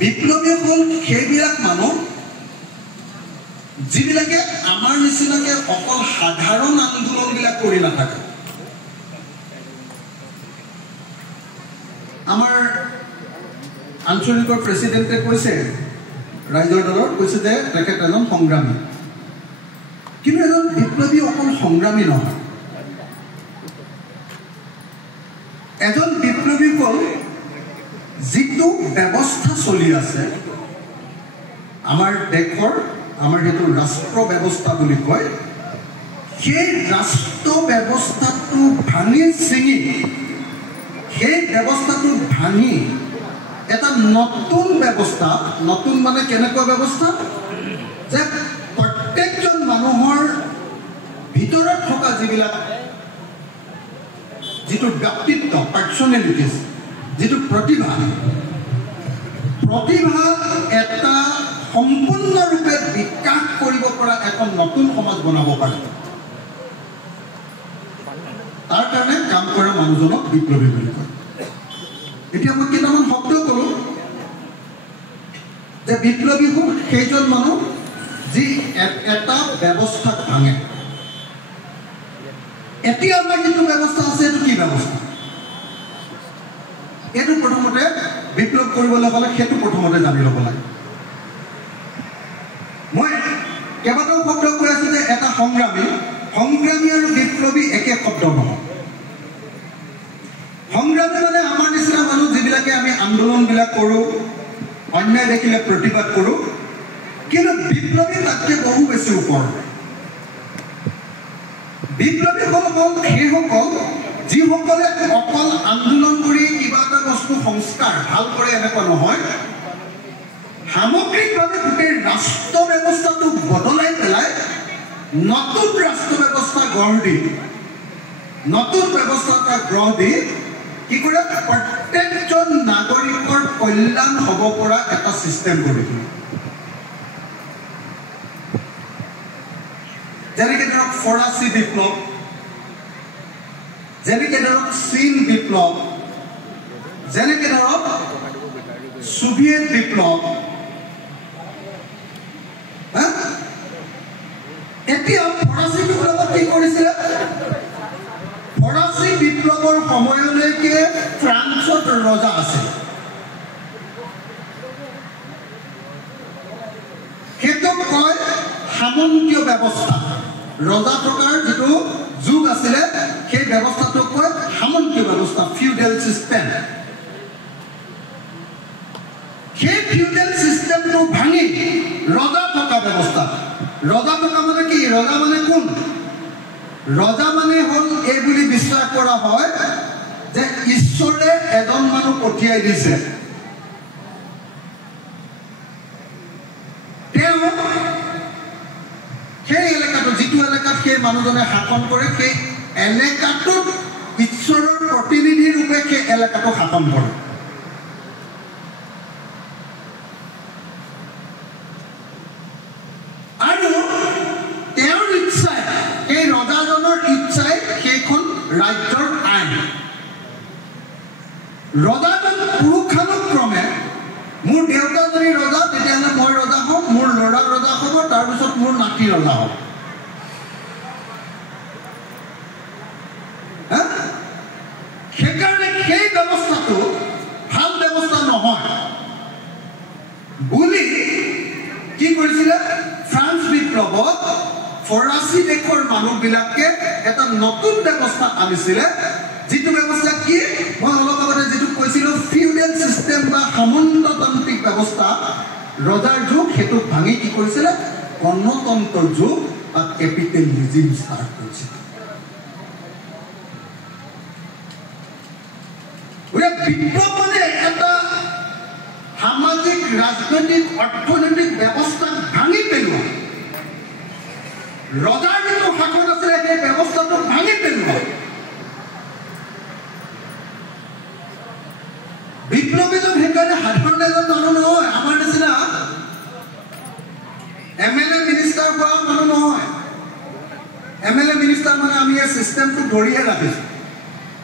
বিপ্লৱী হ'ল সেইবিলাক মানুহ যিবিলাকে আমাৰ নিচিনাকে অকল সাধাৰণ আন্দোলনবিলাক কৰি নাথাকে। আমাৰ আঞ্চলিকৰ প্ৰেচিডেণ্টে কৈছে, ৰাইজৰ দলৰ কৈছে যে তেখেত এজন সংগ্ৰামী, কিন্তু এজন বিপ্লৱী অকল সংগ্ৰামী নহয়। এজন বিপ্লৱী হ'ল যিটো ব্যৱস্থা চলি আছে আমাৰ দেশৰ, আমাৰ যিটো ৰাষ্ট্ৰ ব্যৱস্থা বুলি কয়, সেই ৰাষ্ট্ৰ ব্যৱস্থাটো ভাঙি চিঙি, সেই ব্যৱস্থাটো ভাঙি এটা নতুন ব্যৱস্থা, নতুন মানে কেনেকুৱা ব্যৱস্থা যে প্ৰত্যেকজন মানুহৰ ভিতৰত থকা যিটো ব্যক্তিত্ব, পাৰ্চনেলিটিজ, যিটো প্ৰতিভা এটা সম্পূৰ্ণৰূপে বিকাশ কৰিব পৰা এখন নতুন সমাজ বনাব পাৰে। তাৰ কাৰণে কাম কৰা মানুহজনক বিপ্লৱী বুলি কয়। এতিয়া মই কেইটামান শব্দ কলো যে বিপ্লৱী হ'ল সেইজন মানুহ যি এটা ব্যৱস্থাক ভাঙে। এতিয়া আমাৰ যিটো ব্যৱস্থা আছে, এইটো কি ব্যৱস্থা? এইটো প্ৰথমতে বিপ্লৱ কৰিবলৈ হ'লে সেইটো প্ৰথমতে জানি ল'ব লাগে। মই কেইবাটাও শব্দ কৈ আছো যে এটা সংগ্ৰামী আৰু বিপ্লৱী একে শব্দ নহয়। সংগ্ৰামী মানে আমাৰ নিচিনা মানুহ যিবিলাকে আমি আন্দোলনবিলাক কৰোঁ, অন্যায় দেখিলে প্ৰতিবাদ কৰোঁ, কিন্তু বিপ্লৱী তাতকৈ বহু বেছি ওপৰত। বিপ্লৱীসকল সেইসকল যিসকলে অকল আন্দোলন কৰি কিবা এটা বস্তু সংস্কাৰ ভাল কৰে এনেকুৱা নহয়, সামগ্ৰিকভাৱে গোটেই ৰাষ্ট্ৰ ব্যৱস্থাটো বদলাই পেলাই নতুন ৰাষ্ট্ৰ ব্যৱস্থা গঢ় দি, নতুন ব্যৱস্থা এটা গঢ় দি কি কৰে, প্ৰত্যেকজন নাগৰিকৰ কল্যাণ হ'ব পৰা এটা চিষ্টেম কৰি দিয়ে। যেনেকৈ ধৰক ফৰাচী বিপ্লৱ, যেনেকৈ ধৰক চীন বিপ্লৱ, যেনেকৈ ধৰক সোভিয়েট বিপ্লৱ। এতিয়া ফৰাচী বিপ্লৱত কি কৰিছিলে? ফৰাচী বিপ্লৱৰ সময়লৈকে ফ্ৰান্সত ৰজা আছিল। সেইটোক কয় সামন্তীয় ব্যৱস্থা। ৰজা থকাৰ যিটো যুগ আছিলে, সেই ব্যৱস্থাটোক কয় সামন্তীয় ব্যৱস্থা, ফিউডেল চিষ্টেম। সেই ফিউডেল চিষ্টেমটো ভাঙি ৰজা থকা ব্যৱস্থা। ৰজা থকা মানে কি? ৰজা মানে কোন? ৰজা মানে হ'ল এই বুলি বিশ্বাস কৰা হয় যে ঈশ্বৰে এজন মানুহ পঠিয়াই দিছে, তেওঁ সেই এলেকাটো, যিটো এলেকাত সেই মানুহজনে শাসন কৰে, সেই এলেকাটোত ঈশ্বৰৰ প্ৰতিনিধি ৰূপে সেই এলেকাটো শাসন কৰে। আৰু তেওঁৰ ইচ্ছাই, সেই ৰজাজনৰ ইচ্ছাই সেইখন ৰাজ্যৰ আইন। ৰজাজন পুৰুষানুক্ৰমে, মোৰ দেউতা যদি ৰজা তেতিয়াহ'লে মই ৰজা হ'ম, মোৰ ল'ৰা ৰজা হ'ব, তাৰপিছত মোৰ নাতি ৰজা হ'ব। সেইকাৰণে সেই ব্যৱস্থাটো ভাল ব্যৱস্থা নহয় বুলি কি কৰিছিলে? ফ্ৰান্স বিপ্লৱত ফৰাচী দেশৰ মানুহবিলাকে এটা নতুন ব্যৱস্থা আনিছিলে, যিটো ব্যৱস্থা কি? মই অলপ আগতে যিটো কৈছিলো, ফিউডেল চিষ্টেম বা সামন্ততান্ত্ৰিক ব্যৱস্থা, ৰজাৰ যুগ, সেইটোক ভাঙি কি কৰিছিলে? গণতন্ত্ৰ যুগ বা কেপিটেলিজিম ষ্টাৰ্ট কৰিছিলে। বিপ্লৱ মানে এটা সামাজিক, ৰাজনৈতিক, অৰ্থনৈতিক ব্যৱস্থাক ভাঙি পেলোৱা। ৰজাৰ যিটো শাসন আছিলে সেই ব্যৱস্থাটো ভাঙি পেলোৱা। বিপ্লৱীজন সেইকাৰণে সাধাৰণ এজন মানুহ নহয়, আমাৰ নিচিনা MLA মিনিষ্টাৰ হোৱা মানুহ নহয়। MLA মিনিষ্টাৰ মানে আমি এই চিষ্টেমটো ধৰিহে ৰাখিছো।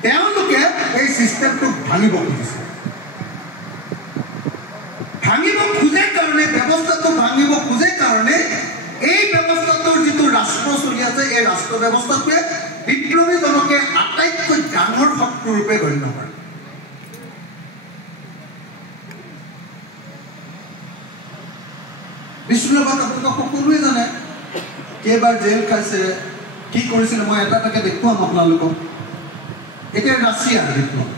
তেওঁলোকে এই চিষ্টেমটো ভাঙিব খুজিছে। ভাঙি ব্যৱস্থাটো ভাঙিব খোজে কাৰণে এই ব্যৱস্থাটোৰ যিটো ৰাষ্ট্ৰ চলি আছে এই ৰাষ্ট্ৰ ব্যৱস্থাটোৱে বিপ্লৱী দলকে আটাইতকৈ ডাঙৰ শত্ৰু ৰূপে গণ্য কৰে বিষ্ণুবাদ আপোনালোক সকলোৱে জানে কেইবাৰ জেল খাইছে কি কৰিছিলে মই এটা এটাকে দেখুৱাম আপোনালোকক এতিয়া ৰাছিয়াৰ বিপ্লৱ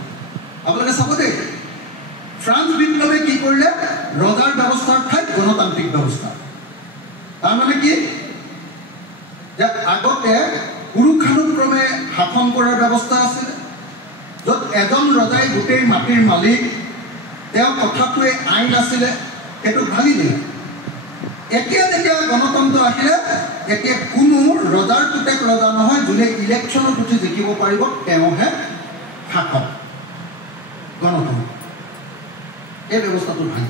আপোনালোকে চাব দেই ফ্ৰান্স বিপ্লৱে কি কৰিলে ৰজাৰ ব্যৱস্থাৰ ঠাইত গণতান্ত্ৰিক ব্যৱস্থা তাৰমানে কি যে আগতে পুৰুষানুক্ৰমে শাসন কৰাৰ ব্যৱস্থা আছিল য'ত এজন ৰজাই গোটেই মাটিৰ মালিক তেওঁ কথাটোৱে আইন আছিলে সেইটো ভাঙি দিলে এতিয়া যেতিয়া গণতন্ত্ৰ আহিলে এতিয়া কোনো ৰজাৰ পুতেক ৰজা নহয় যোনে ইলেকশ্যনত উঠি জিকিব পাৰিব তেওঁহে শাসক গণতন্ত্ৰ এই ব্যৱস্থাটো ভাঙি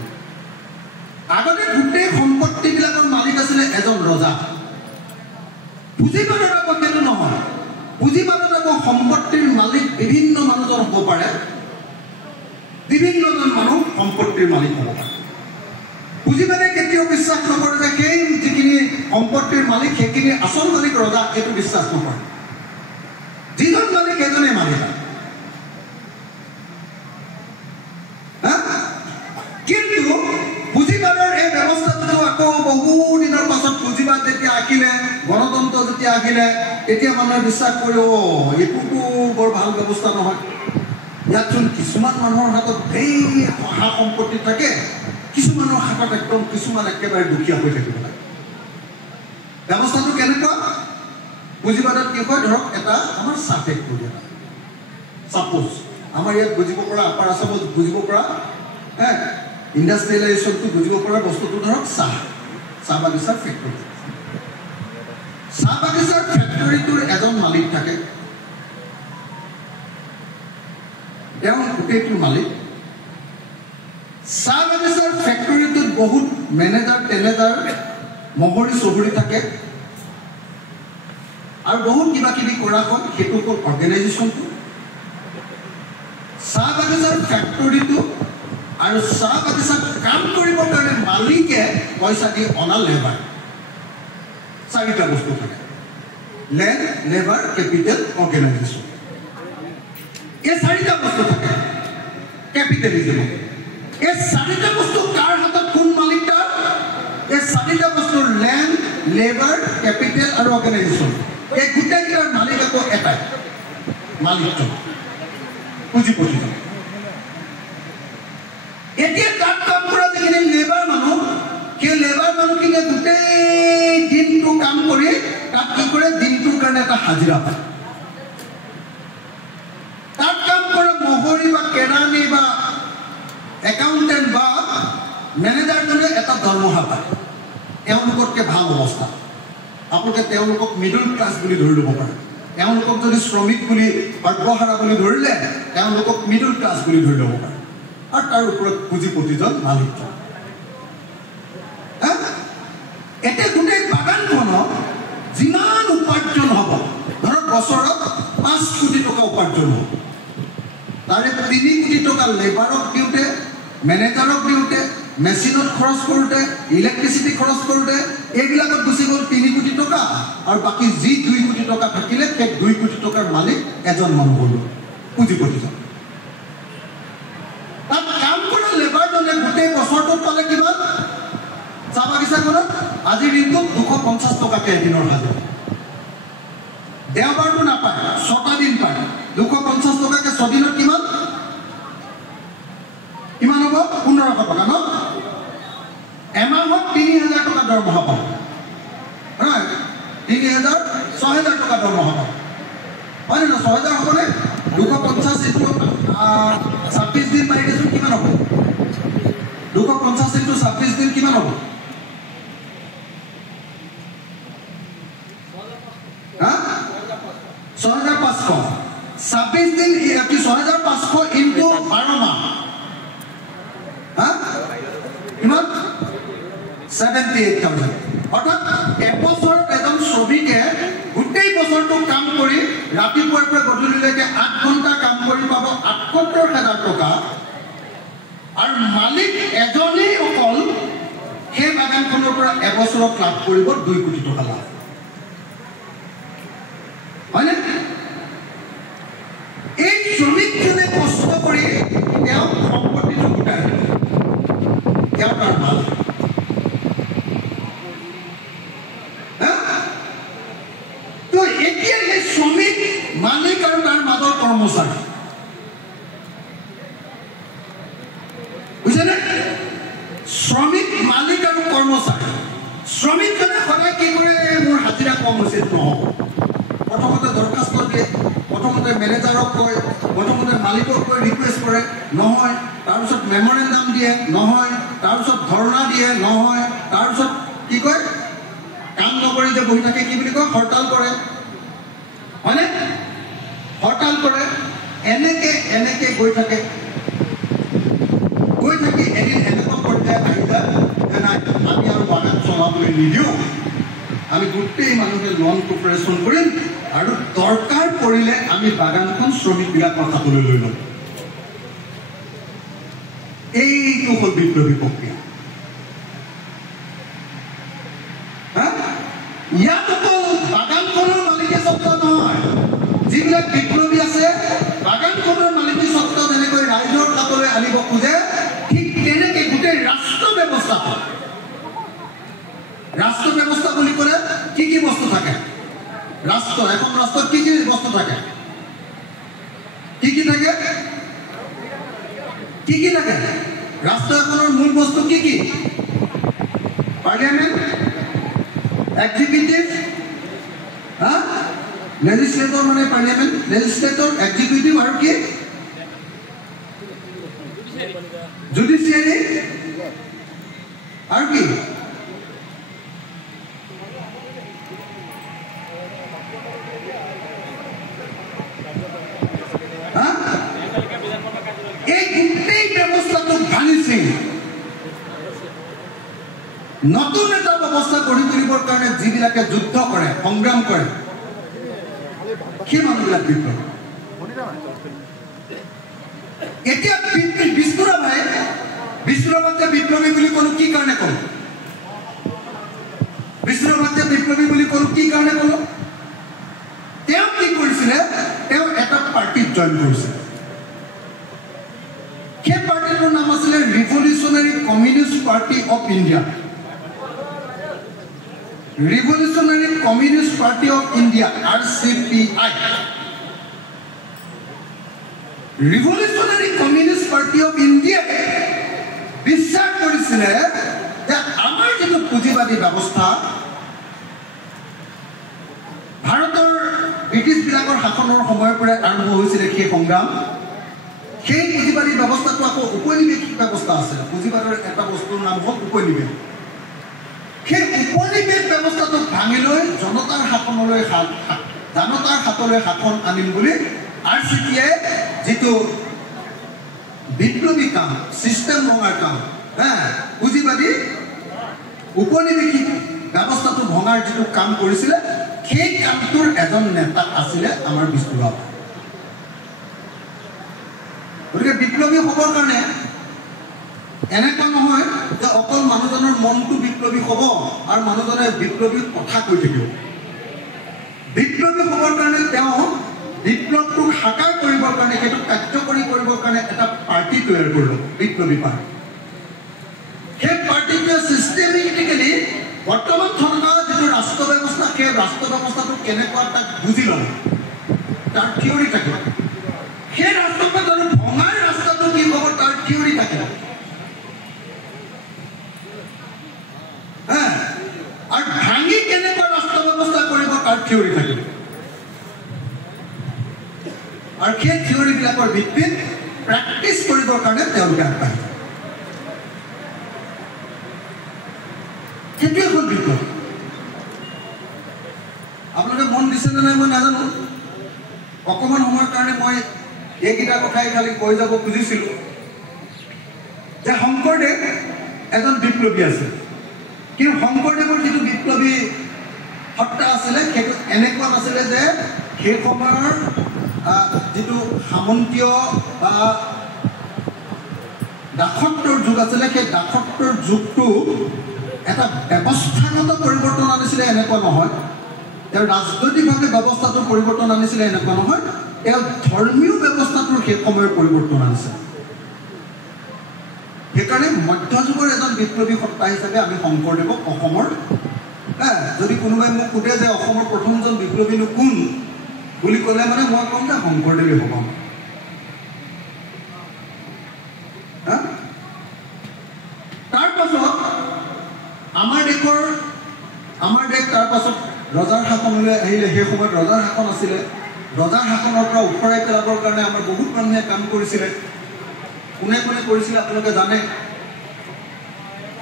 আগতে গোটেই সম্পত্তিবিলাকৰ মালিক আছিলে এজন ৰজা পুঁজিবাদৰ আকৌ সেইটো নহয় পুঁজিবাদত আকৌ সম্পত্তিৰ মালিক বিভিন্ন মানুহজন হ'ব পাৰে বিভিন্নজন মানুহ সম্পত্তিৰ মালিক হ'ব পাৰে পুঁজিবাদে কেতিয়াও বিশ্বাস নকৰে যে সেই যিখিনি সম্পত্তিৰ মালিক সেইখিনি আচল মালিক ৰজা এইটো বিশ্বাস নকৰে যিজন মালিক সেইজনে মালিক কিন্তু পুঁজিবাদৰ এই ব্যৱস্থাটো আকৌ বহু দিনৰ পাছত পুঁজিবাদ যেতিয়া আহিলে গণতন্ত্ৰ যেতিয়া আহিলে তেতিয়া মানুহে বিশ্বাস কৰে এইটোতো বৰ ভাল ব্যৱস্থা নহয় ইয়াতচোন কিছুমান মানুহৰ হাতত ধেৰ সা সম্পত্তি থাকে কিছুমানৰ হাতত একদম কিছুমান একেবাৰে দুখীয়া হৈ থাকিব লাগে ব্যৱস্থাটো কেনেকুৱা পুঁজিবাদত কি কয় ধৰক এটা আমাৰ চাহ ফেক্টৰী এটা চাপোজ আমাৰ ইয়াত বুজিব পৰা আপাৰ আছামত বুজিব পৰা ইণ্ডাষ্ট্ৰিয়েলাইজেশ্যনটো বুজিব পৰা বস্তুটো ধৰক চাহ বাগিচাৰ ফেক্টৰী চাহ বাগিচাৰ ফেক্টৰীটোৰ এজন মালিক থাকে তেওঁ গোটেইটো মালিক চাহ বাগিচাৰ ফেক্টৰীটোত বহুত মেনেজাৰ টেনেজাৰ মহৰী চহৰী থাকে আৰু বহুত কিবা কিবি কৰা হয় সেইটো হ'ল অৰ্গেনাইজেশ্যনটো চাহ বাগিচাৰ ফেক্টৰীটো আৰু চাহ বাগিচাত কাম কৰিবৰ কাৰণে মালিকে পইচা দি অনা লেবাৰ চাৰিটা বস্তু থাকে লেণ্ড লেবাৰ কেপিটেল অৰ্গেনাইজেশ্যন এই চাৰিটা বস্তু থাকে কেপিটেলিজম এই চাৰিটা বস্তু কাৰ হাতত কোন মালিক তাৰ এই চাৰিটা বস্তু লেণ্ড লেবাৰ কেপিটেল আৰু অৰ্গেনাইজেশ্যন এই গোটেইকেইটাৰ মালিক আকৌ এটাই মালিকটো পুঁজিপতি এতিয়া তাত কাম কৰা যিখিনি লেবাৰ মানুহ সেই লেবাৰ মানুহখিনিয়ে গোটেই দিনটো কাম কৰি তাত কি কৰে দিনটোৰ কাৰণে এটা হাজিৰা পায় তাত কাম কৰা মহৰী বা কেৰাণী বা একাউণ্টেণ্ট বা মেনেজাৰজনে এটা দৰমহা পায় তেওঁলোকতকৈ ভাল অৱস্থা আপোনালোকে তেওঁলোকক মিডল ক্লাছ বুলি ধৰি ল'ব পাৰে তেওঁলোকক যদি শ্ৰমিক বুলি সৰ্বহাৰা বুলি ধৰিলে তেওঁলোকক মিডল ক্লাছ বুলি ধৰি ল'ব পাৰে আৰু তাৰ ওপৰত পুঁজিপতিজন মালিক এতিয়া গোটেই বাগানখনত যিমান উপাৰ্জন হ'ব ধৰক বছৰত 5 কোটি টকা উপাৰ্জন হ'ব তাৰে 3 কোটি টকা লেবাৰক দিওঁতে মেনেজাৰক দিওঁতে মেচিনত খৰচ কৰোঁতে ইলেক্ট্ৰিচিটি খৰচ কৰোঁতে এইবিলাকত গুচি গ'ল 3 কোটি টকা আৰু বাকী যি 2 কোটি টকা থাকিলে সেই 2 কোটি টকাৰ মালিক এজন মানুহ হ'ল পুঁজিপতিজন তাত কাম কৰা লেবাৰজনে গোটেই বছৰটোত পালে কিমান চাহ বাগিচাখনত আজিৰ দিনটোত 250 টকাকৈ এদিনৰ হাজিৰা দেওবাৰটো নাপায় 6টা দিন পায় 250 টকাকৈ 6 দিনত কিমান কিমান হ'ব 1500 টকা ন এমাহত 3000 টকা দৰমহা পাব 3000 6000 টকা দৰমহা পাব হয় নে 6000 হ'বনে 250 ইনটু 26 দিন পাই দিছোঁ কিমান হ'ব 250 ইনটু 26 দিন কিমান হ'ব 6500 26 দিন কি 6500 ইনটু 12 মাহ কিমান 78,000 অৰ্থাৎ এবছৰত এজন শ্ৰমিকে গোটেই বছৰটো কাম কৰি ৰাতিপুৱাৰ পৰা গধূলিলৈকে 8 ঘণ্টা কাম কৰি পাব 78,000 টকা আৰু মালিক এজনেই অকল কামৰ পৰা এবছৰত লাভ কৰিব 2 কোটি টকা লাভ হয়নে এই শ্ৰমিকজনে কষ্ট কৰি তেওঁ সম্পত্তিটো গোটাই তেওঁ তাৰ ভাল তো এতিয়া এই শ্ৰমিক মালিক আৰু তাৰ মাজৰ কৰ্মচাৰী বুঝছেনে শ্ৰমিক মালিক আৰু কৰ্মচাৰী শ্ৰমিকজনে সদায় কি কৰে মোৰ হাজিৰা কম হৈছে নহ'ব প্ৰথমতে দৰখাস্ত দিয়ে প্ৰথমতে মেনেজাৰক কয় প্ৰথমতে মালিকক কৈ ৰিকুৱেষ্ট কৰে নহয় তাৰপিছত মেমৰেণ্ডাম দিয়ে নহয় তাৰপিছত ধৰ্ণা দিয়ে নহয় তাৰপিছত কি কয় কাম নকৰি যে বহি থাকে কি বুলি কয় হৰতাল কৰে হয়নে হৰতাল কৰে এনেকে গৈ থাকে এদিন এনেকুৱা পৰ্যায় আহি যায় যে নাই আমি আৰু বাগান চলাবলৈ নিদিওঁ আমি গোটেই মানুহে নন কপাৰেশ্যন কৰিম আৰু দৰকাৰ পৰিলে আমি বাগানখন শ্ৰমিকবিলাকৰ হাতলৈ লৈ ল'ম এইটো হ'ল বিপ্লৱী প্ৰক্ৰিয়া ইয়াত অকল বাগানখনৰ মালিকী স্বত্ব নহয় যিবিলাক বিপ্লৱী আছে বাগানখনৰ মালিকী স্বত্ব যেনেকৈ ৰাইজৰ হাতলৈ আনিব খোজে ঠিক তেনেকে গোটেই ৰাষ্ট্ৰ ব্যৱস্থা বুলি ক'লে কি বস্তু থাকে ৰাষ্ট্ৰ এখন ৰাষ্ট্ৰত কি বস্তু থাকে কি থাকে ৰাষ্ট্ৰ এখনৰ মূল বস্তু কি পাৰ্লিয়ামেণ্ট এক্সিকিউটিভ লেজিসলেটৰ মানে পাৰ্লিয়ামেণ্ট লেজিসলেটৰ এক্সিকিউটিভ আৰু কি জুডিচিয়াৰী আৰু কি এই গোটেই ব্যৱস্থাটো ভাঙিছে নতুন এটা ব্যৱস্থা গঢ়ি তুলিবৰ কাৰণে যিবিলাকে যুদ্ধ কৰে সংগ্ৰাম কৰে সেই মানুহবিলাক বিপ্লৱ এতিয়া বিষ্ণুৰাভাই বিপ্লৱী বুলি ক'লো কি কাৰণে ক'লো বিষ্ণুৰাভাই বিপ্লৱী বুলি ক'লো কি কাৰণে ক'লো তেওঁ কি কৰিছিলে তেওঁ এটা পাৰ্টিত জইন কৰিছিলে সেই পাৰ্টিটোৰ নাম আছিলে revolutionary communist party of India revolutionary communist party of India RCPI revolutionary communist party of India বিশ্বাস কৰিছিলে যে আমাৰ যিটো পুঁজিবাদী ব্যৱস্থা ভাৰতৰ ব্ৰিটিছবিলাকৰ শাসনৰ সময়ৰ পৰাই আৰম্ভ হৈছিলে সেই সংগ্ৰাম সেই পুঁজিবাদী ব্যৱস্থাটো আকৌ উপনিৱেশিক ব্যৱস্থা আছে পুঁজিবাদৰ এটা বস্তুৰ নাম হ'ল উপনিৱেশ সেই উপনিৱেশ ব্যৱস্থাটো ভাঙি লৈ জনতাৰ হাতলৈ শাসন আনিম বুলি RCPI যিটো বিপ্লৱী কাম চিষ্টেম ভঙাৰ কাম পুঁজিবাদী উপনিৱেশিক ব্যৱস্থাটো ভঙাৰ যিটো কাম কৰিছিলে সেই কামটোৰ এজন নেতা আছিলে আমাৰ বিষ্ণুৰাভ গতিকে বিপ্লৱী হ'বৰ কাৰণে এনেকুৱা নহয় যে অকল মানুহজনৰ মনটো বিপ্লৱী হ'ব আৰু মানুহজনে বিপ্লৱীৰ কথা কৈ থাকিব বিপ্লৱী হ'বৰ কাৰণে তেওঁ বিপ্লৱটোক সাকাৰ কৰিবৰ কাৰণে সেইটো কাৰ্যকৰী কৰিবৰ কাৰণে এটা পাৰ্টি তৈয়াৰ কৰিলে বিপ্লৱী পাৰ্টি সেই পাৰ্টিটোৱে চিষ্টেমেটিকেলি বৰ্তমান থকা যিটো ৰাষ্ট্ৰ ব্যৱস্থা সেই ৰাষ্ট্ৰ ব্যৱস্থাটো কেনেকুৱা তাক বুজি ল'লে তাৰ থিয়ৰি থাকিব সেই ৰাষ্ট্ৰটো আৰু ভঙাৰ ৰাস্তাটো কি হ'ব তাৰ থিয়ৰি থাকিব আৰু ভাঙি কেনেকুৱা ৰাষ্ট্ৰ ব্যৱস্থা কৰিব তাৰ থিয়ৰি থাকিব আৰু সেই থিয়ৰিবিলাকৰ ভিত্তিত প্ৰেক্টিচ কৰিবৰ কাৰণে তেওঁলোকে আগবাঢ়িছে সেইটোৱে হ'ল বিপ্লৱ আপোনালোকে মন দিছেনে নাই মই নাজানো অকণমান সময়ৰ কাৰণে মই এইকেইটা কথাই খালি কৈ যাব খুজিছিলোঁ যে শংকৰদেৱ এজন বিপ্লৱী আছিল কিন্তু শংকৰদেৱৰ যিটো বিপ্লৱী সত্তা আছিলে সেইটো এনেকুৱা নাছিলে যে সেই সময়ৰ যিটো সামন্তীয় বা দাসত্বৰ যুগ আছিলে সেই দাসত্বৰ যুগটো এটা ব্যৱস্থাগত পৰিৱৰ্তন আনিছিলে এনেকুৱা নহয়, তেওঁ ৰাজনৈতিকভাৱে ব্যৱস্থাটোৰ পৰিৱৰ্তন আনিছিলে এনেকুৱা নহয়, তেওঁ ধৰ্মীয় ব্যৱস্থাটোৰ সেই সময়ৰ পৰিৱৰ্তন আনিছে। সেইকাৰণে মধ্যযুগৰ এজন বিপ্লৱী সত্তা হিচাপে আমি শংকৰদেৱক অসমৰ, যদি কোনোবাই মোক সোধে যে অসমৰ প্ৰথমজন বিপ্লৱীনো কোন বুলি ক'লে মানে মই ক'ম যে শংকৰদেৱে হ'ব। তাৰ পাছত আমাৰ দেশ তাৰ পাছত ৰজাৰ শাসনলৈ আহিলে। সেই সময়ত ৰজাৰ শাসন আছিলে। ৰজাৰ শাসনৰ পৰা উফৰাই পেলাবৰ কাৰণে আমাৰ বহুত মানুহে কাম কৰিছিলে। কোনে কোনে কৰিছিলে আপোনালোকে জানে।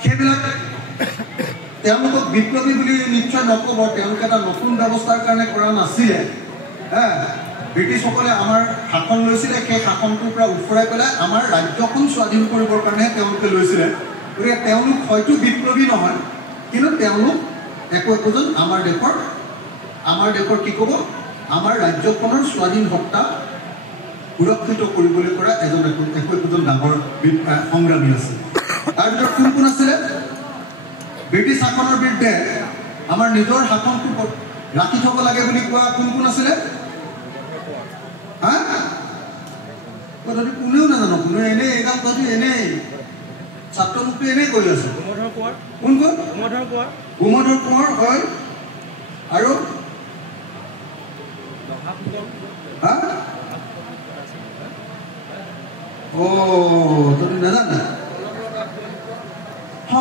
সেইবিলাক তেওঁলোকক বিপ্লৱী বুলি নিশ্চয় নক'ব, তেওঁলোকে এটা নতুন ব্যৱস্থাৰ কাৰণে কৰা নাছিলে। ব্ৰিটিছসকলে আমাৰ শাসন লৈছিলে, সেই শাসনটোৰ পৰা উফৰাই পেলাই আমাৰ ৰাজ্যখন স্বাধীন কৰিবৰ কাৰণেহে তেওঁলোকে লৈছিলে। গতিকে তেওঁলোক হয়তো বিপ্লৱী নহয়, কিন্তু তেওঁলোক একোজন আমাৰ দেশৰ কি ক'ব, আমাৰ ৰাজ্যখনৰ স্বাধীন সত্তা সুৰক্ষিত কৰিবলৈ কৰা একোজন ডাঙৰ সংগ্ৰামী আছিল। তাৰ ভিতৰত কোন কোন আছিলে? ব্ৰিটিছ শাসনৰ বিৰুদ্ধে আমাৰ নিজৰ শাসনটো ৰাখি থ'ব লাগে বুলি কোৱা কোন কোন আছিলে? কথাটো কোনেও নাজানো, কোনে এনেই এইগাল কথাটো এনেই ছাত্ৰ মুক্তি এনেই কৰি আছে। কোন কোন? গোমধৰ কোঁৱৰ হয়। আৰু তই নাজানা?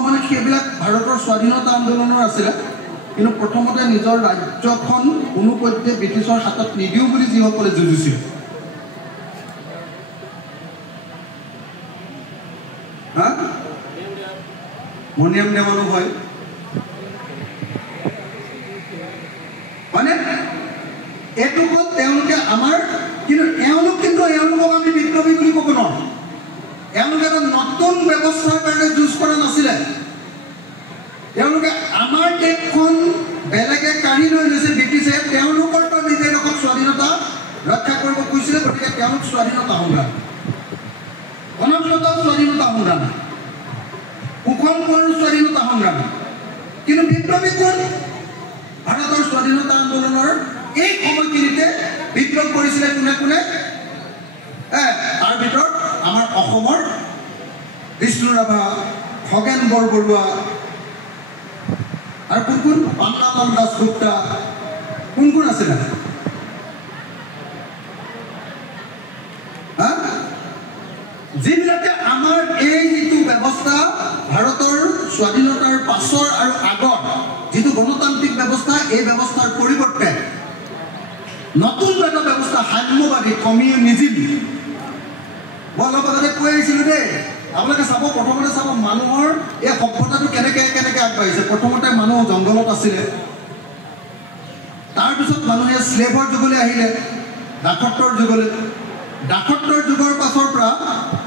মানে সেইবিলাক ভাৰতৰ স্বাধীনতা আন্দোলনৰ আছিলে। কিন্তু প্ৰথমতে নিজৰ ৰাজ্যখন কোনোপধ্যে ব্ৰিটিছৰ হাতত নিদিওঁ বুলি যিসকলে যুঁজিছিল, মনিৰাম দেৱানো হয়। মানে এইটো হ'ল তেওঁলোকে আমাৰ, কিন্তু এওঁলোকক আমি বিপ্লৱী বুলি ক'ব নোৱাৰোঁ। এওঁলোকে এটা নতুন ব্যৱস্থাৰ কাৰণে যুঁজ কৰা নাছিলে। তেওঁলোকে আমাৰ দেশখন বেলেগে কাঢ়ি লৈ লৈছে ব্ৰিটিছে, তেওঁলোকৰ পৰা নিজে দেশত স্বাধীনতা ৰক্ষা কৰিব খুজিছিলে। গতিকে তেওঁলোক স্বাধীনতা সংগ্ৰাম, গণতন্ত্ৰ স্বাধীনতা সংগ্ৰাম, শোষণ কৰাৰ স্বাধীনতা সংগ্ৰাম। কিন্তু বিপ্লৱী কোন? ভাৰতৰ স্বাধীনতা আন্দোলনৰ এই সময়খিনিতে বিপ্লৱ কৰিছিলে কোনে কোনে? তাৰ ভিতৰত আমাৰ অসমৰ বিষ্ণু ৰাভা, খগেন বৰবৰুৱা, আৰু কোন কোন? পান্নালাল দাসগুপ্তা, কোন কোন আছিলে? যিবিলাকে আমাৰ এই যিটো ব্যৱস্থা, ভাৰতৰ স্বাধীনতাৰ পাছৰ আৰু আগৰ যিটো গণতান্ত্ৰিক ব্যৱস্থা, এই ব্যৱস্থাৰ পৰিৱৰ্তে নতুন এটা ব্যৱস্থা, সাম্যবাদী কমিউনিজিম। মই অলপ আগতে কৈ আহিছিলোঁ দেই, আপোনালোকে চাব, প্ৰথমতে চাব মানুহৰ এই সভ্যতাটো কেনেকে আগবাঢ়িছে। প্ৰথমতে মানুহ জংঘলত আছিলে, তাৰপিছত মানুহে শ্লেভৰ যুগলৈ আহিলে, দাসত্বৰ যুগলৈ। দাসত্বৰ যুগৰ পাছৰ পৰা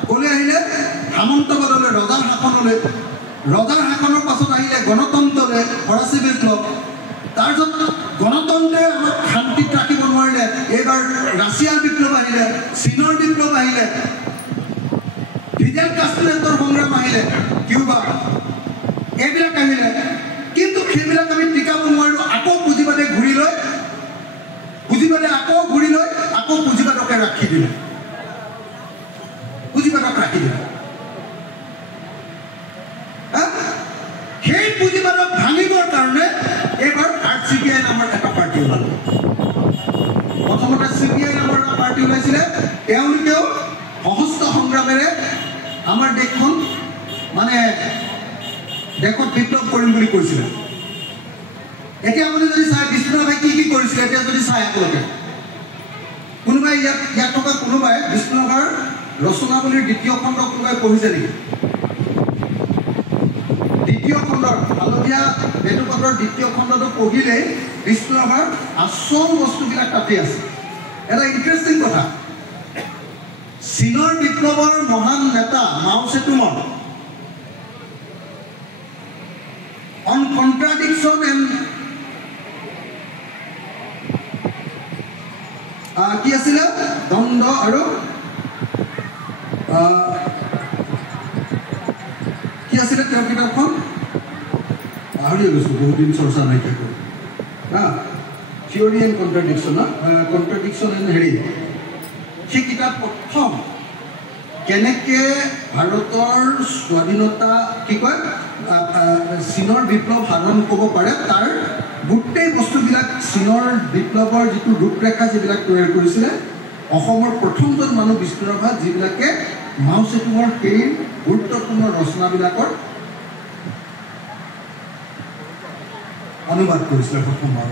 ক'লৈ আহিলে? সামন্তবাদলৈ, ৰজাৰ শাসনলৈ। ৰজাৰ শাসনৰ পাছত আহিলে গণতন্ত্ৰলৈ, ফৰাচী বিপ্লৱ। তাৰপিছত গণতন্ত্ৰই আমাক শান্তিত ৰাখিব নোৱাৰিলে, এইবাৰ ৰাছিয়াৰ বিপ্লৱ আহিলে, চীনৰ বিপ্লৱ আহিলে, ফিডেল কাষ্ট্ৰোৰ সংগ্ৰাম আহিলে, কিউবা, এইবিলাক আহিলে। কিন্তু সেইবিলাক আমি টিকাব নোৱাৰিলোঁ। আকৌ পুঁজিবাদে ঘূৰি লৈ আকৌ পুঁজিবাদকে ৰাখি দিলে, পুঁজিবাদক ৰাখি দিলে। সেই পুঁজিবাদক ভাঙিবৰ কাৰণে এইবাৰ CPI নামৰ এটা পাৰ্টি ওলাল। প্ৰথমতে CPI নামৰ এটা পাৰ্টি ওলাইছিলে। তেওঁলোকেও সহস্ৰ সংগ্ৰামেৰে আমাৰ দেশখন মানে দেশত বিপ্লৱ কৰিম বুলি কৈছিলে। এতিয়া আপুনি যদি চাই বিষ্ণু ৰাভাই কি কৰিছিলে, এতিয়া যদি চাই আপোনালোকে, কোনোবাই ইয়াত থকা কোনোবাই বিষ্ণু ৰাভাৰ ৰচনাৱলীৰ দ্বিতীয় খণ্ড কোনোবাই পঢ়িছে নেকি? দ্বিতীয় খণ্ডৰ হালধীয়া বেটুপাতৰ দ্বিতীয় খণ্ডটো পঢ়িলেই বিষ্ণু ৰাভাৰ আচল বস্তুবিলাক তাতে আছে। এটা ইণ্টাৰেষ্টিং কথা, চীনৰ বিপ্লৱৰ মহান নেতা মাও চেতুঙৰ অন কণ্ট্ৰাডিকশ্যন এণ্ড কি আছিলে, দ্বন্দ্ব আৰু কি আছিলে তেওঁৰ কিতাপখন? পাহৰিয়ে গৈছোঁ বহুত দিন চৰ্চা নাইকিয়াকৈ হা থিয়ৰি এণ্ড কণ্ট্ৰাডিকশ্যন এণ্ড হেৰি সেই কিতাপ প্ৰথম কেনেকৈ ভাৰতৰ স্বাধীনতা কি কয় চীনৰ বিপ্লৱ সাধন ক'ব পাৰে তাৰ গোটেই বস্তুবিলাক চীনৰ বিপ্লৱৰ যিটো ৰূপৰেখা যিবিলাক তৈয়াৰ কৰিছিলে অসমৰ প্ৰথমজন মানুহ বিষ্ণুৰাভা যিবিলাকে মাও চেতুঙৰ সেই গুৰুত্বপূৰ্ণ ৰচনাবিলাকৰ অনুবাদ কৰিছিলে প্ৰথমবাৰ